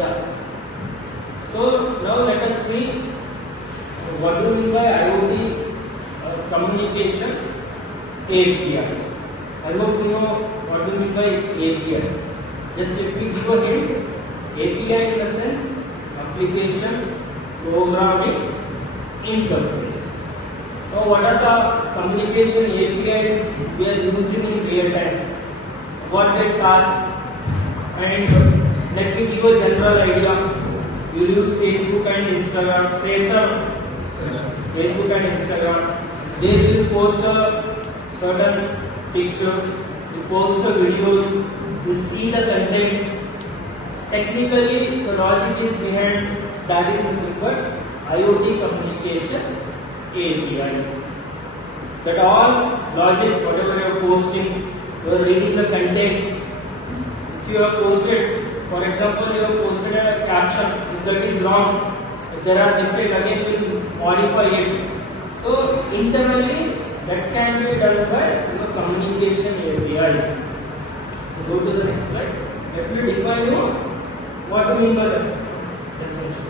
Yeah. So now let us see what do you mean by IoT communication APIs. I hope you know what do you mean by API. Just let me give a hint. API in the sense application programming interface. Now what are the communication APIs we are using in real time? What they task? And let me give a general idea. You use Facebook and Instagram. Say some Facebook and Instagram. They will post a certain picture. You post a videos. You see the content. Technically, the logic is behind that is nothing but IoT communication APIs. That all logic, whatever you are posting, you are reading the content. If you have posted, for example, you have posted a caption, if that is wrong, if there are mistakes, again you will modify it. So internally, that can be done by communication APIs. Go to the next slide. Let me define you what do you mean by that definition.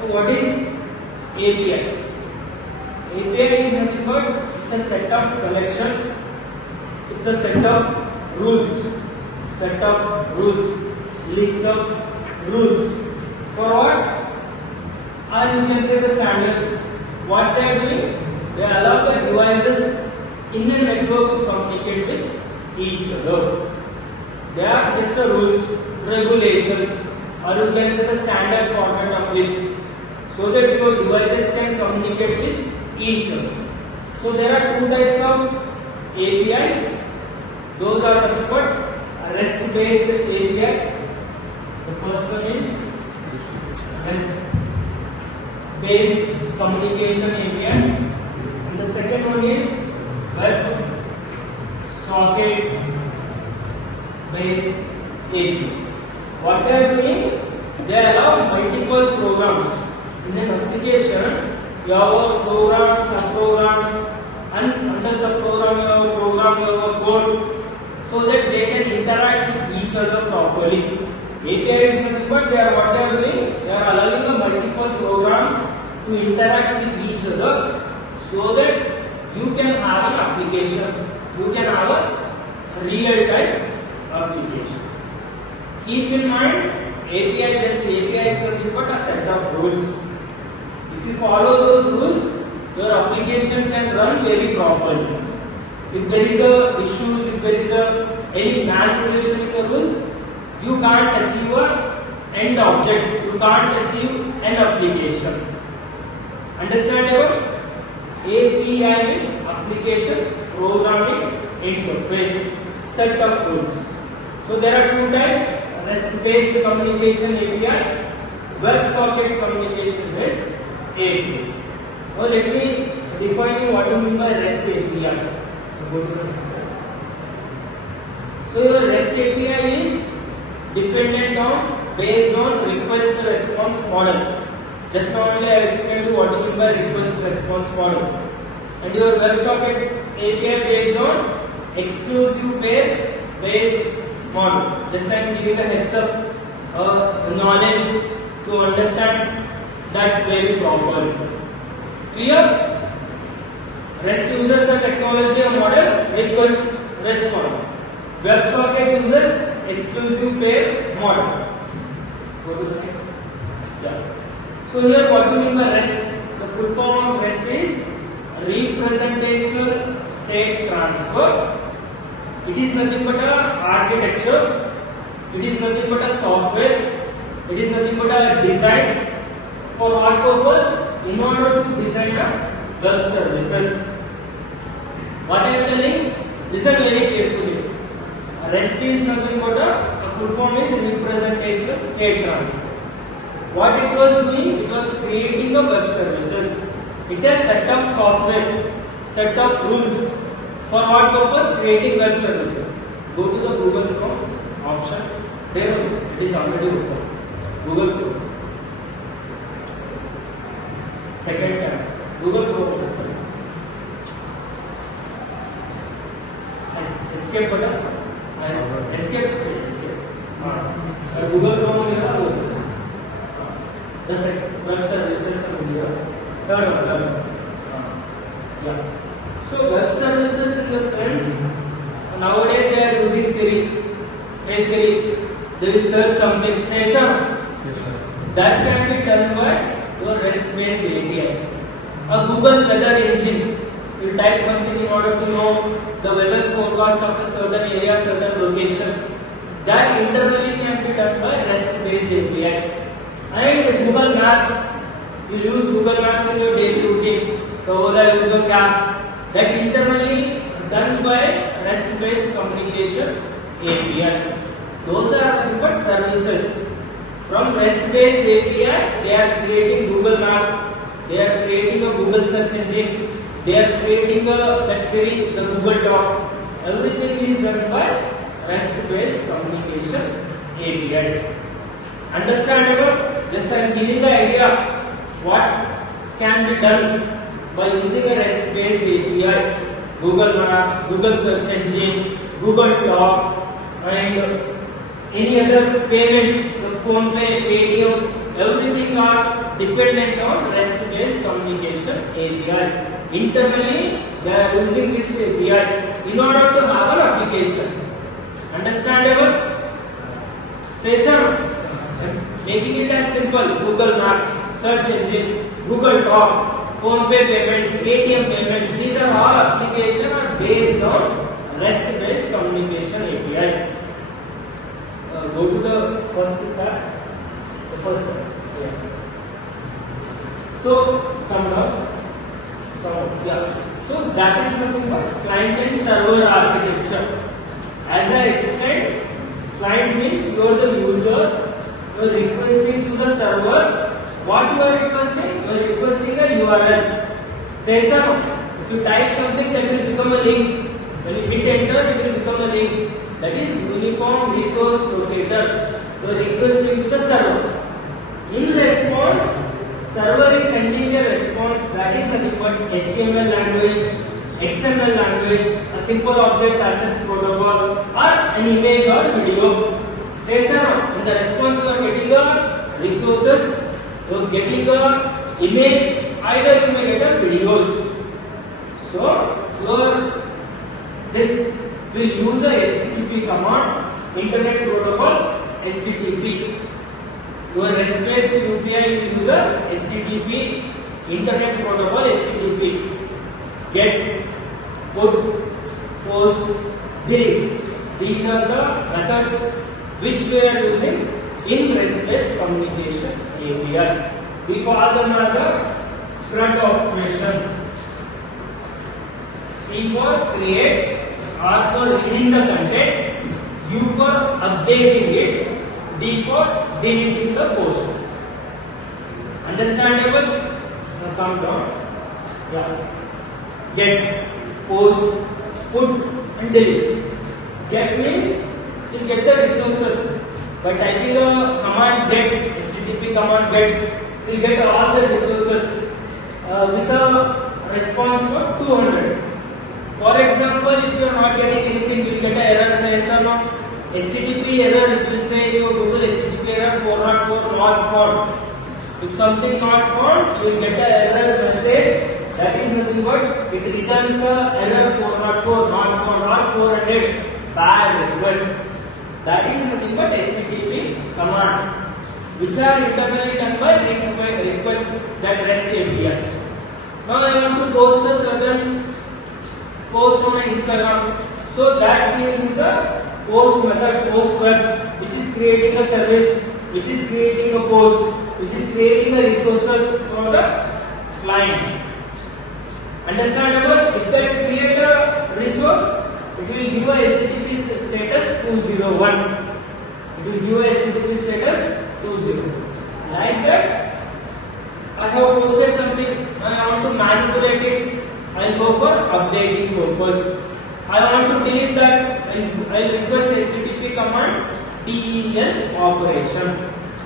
So what is API? API is nothing but it's a set of collection. It's a set of rules. List of rules. For what? Or you can say the standards. What they are doing? They allow the devices in a network to communicate with each other. They are just the rules, regulations, or you can say the standard format of list, so that your devices can communicate with each other. So there are two types of APIs. Those are nothing but REST-based API. The first one is REST-based communication API, and the second one is web socket based API. What they are doing? They allow multiple programs in an application. You have a program, subprograms, and under subprogram you have a program, you have a code, so that they can interact with each other properly. API is nothing but they are doing? They are allowing the multiple programs to interact with each other, so that you can have an application. You can have a real-time application. Keep in mind, API is nothing but a set of rules. If you follow those rules, your application can run very properly. If there is a issues, if there is any manipulation in the rules, you can't achieve an end object. You can't achieve an application. Understandable? API is application programming interface, set of rules. So there are two types: REST-based communication API, WebSocket communication based API. Now let me define you what you mean by REST API. So your REST API is dependent on, based on request response model. Just now only I explained you what you mean by request response model. And your WebSocket API based on exclusive pair based model. Just I am giving a heads up, knowledge to understand that very properly. Clear? REST uses a technology or model request response. WebSocket uses exclusive pair model. Go to the next. Yeah. So here what do you mean by REST? The full form of REST is representational state transfer. It is nothing but a architecture. It is nothing but a software. It is nothing but a design. For what purpose? In order to design a web services. What I am telling? Listen very carefully. REST is nothing but the full form is representational state transfer. What it was doing? It was creating a web services. It has set of software, set of rules. For what purpose? Creating web services. Go to the Google Chrome option. There it is already open. Google Chrome. Second tab. Google Chrome open. Escape button. Escape. Google Chrome The second web services are here. Third one. Yeah. So web services in the sense nowadays they are using Siri. Hey Siri, they will search something. Say some. Yes, sir. That can be done by your REST-based API. A Google weather engine. You type something in order to know the weather forecast of a certain area, certain location. That internally can be done by REST-based API. And Google Maps, you use Google Maps in your daily routine. The Ola user cap. That internally done by REST-based communication API. Those are the services. From REST-based API, they are creating Google Map. They are creating a Google search engine. They are creating a, let's say, the Google Doc. Everything is done by REST-based communication API. Understandable? Just I am giving the idea what can be done by using a REST-based API. Google Maps, Google search engine, Google Doc, and any other payments, the phone pay, Paytm, everything are dependent on REST-based communication API. Internally, they are using this API in order to have an application. Understandable? Say some. Making it as simple. Google Maps, search engine, Google Doc, phone pay payments, Paytm payments. These are all applications are based on REST-based communication API. Go to the first tab. The first tab. Yeah. So come down. So that is nothing but client and server architecture. As I explained, client means you are the user, you are requesting to the server. What you are requesting? You are requesting a URL. Say some. If you type something, that will become a link. When you hit enter, it will become a link. That is uniform resource locator. You are requesting to the server. In response, server is sending a response that is nothing but HTML language, XML language, a simple object access protocol, or an image or video. Say sir, in the response you are getting a resources, you are getting a image, either you may get a videos. So this will use a HTTP command, Internet Protocol, HTTP. Your REST-based API will use a HTTP, Internet Protocol, HTTP. Get, put, post, delete. These are the methods which we are using in REST-based communication API. We call them as a CRUD operations. C for create, R for reading the content, U for updating it, D for deleting the post. Understandable? Now come down. Yeah. Get, post, put and delete. Get means you get the resources. By typing a command get, HTTP command get, you get all the resources with a response for 200. For example, if you are not getting anything, you will get an error, say some HTTP error, it will say your Google HTTP error 404 not found. If something not found, you will get an error message. That is nothing but it returns a error 404 not found or 400 bad request. That is nothing but HTTP command, which are internally done by request that REST API. Now I want to post a certain post on my Instagram, so that we use a post method, post web, which is creating a service, which is creating a post, which is creating a resources for the client. Understandable? If I create a resource, it will give a HTTP status 201. It will give a HTTP status 20. Like that, I have posted something, I want to manipulate it, I will go for updating purpose. I want to delete that, I will request HTTP command del operation.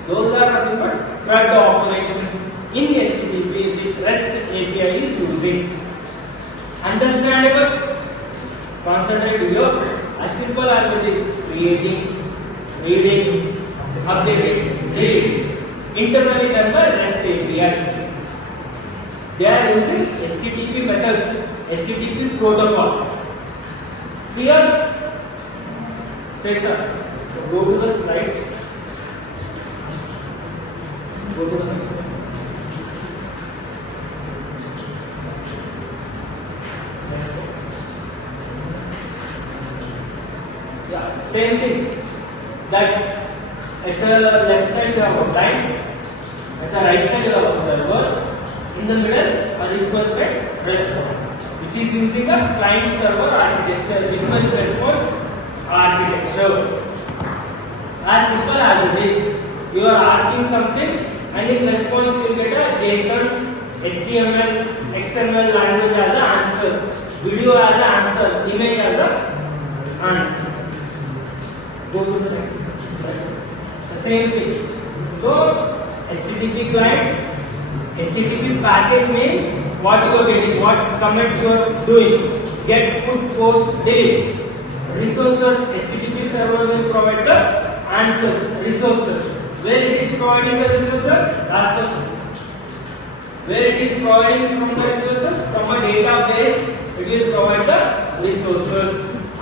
Those are nothing but CRUD operations in HTTP with REST API is using. Understandable? Concentrate video. As simple as it is: creating, reading, updating, deleting. internally done by REST API. They are using HTTP methods, HTTP protocol. Here, say sir, go to the slide. Go to the next slide. Yeah, same thing. That at the left side you have a client, at the right side you have a server, in the middle a requested response, which is using a client server architecture, request response architecture. As simple as it is. You are asking something and in response you will get a JSON, HTML, XML language as an answer, video as an answer, image as an answer. Go to the next slide. The same thing. So, HTTP client, HTTP packet means what you are getting, what command you are doing. Get, put, post, delete. Resources, HTTP server will provide the answers, resources. Where it is providing the resources? Last question. Where it is providing from the resources? From a database, it will provide the resources.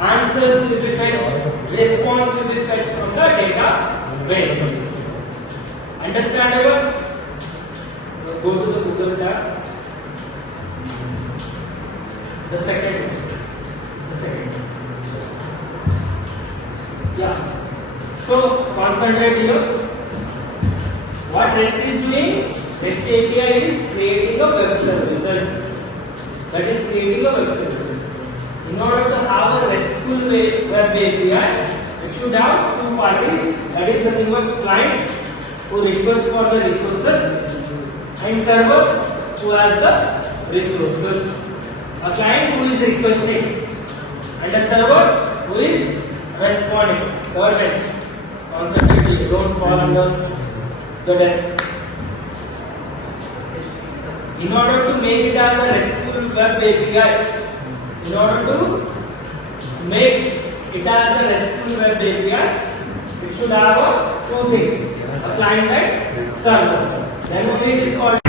Answers will be fetched, response will be fetched from the database. Understandable? Go to the Google tab. The second. Yeah. So concentrate here. What REST is doing? REST API is creating a web services. That is creating a web services. In order to have a RESTful web API, it should have two parties. That is the given client who requests for the resources and server who has the resources. A client who is requesting and a server who is responding. Government. Concentrate, don't fall under the desk. In order to make it as a RESTful web API, in order to make it as a RESTful web API, it should have two things, a client and server. Then only it is called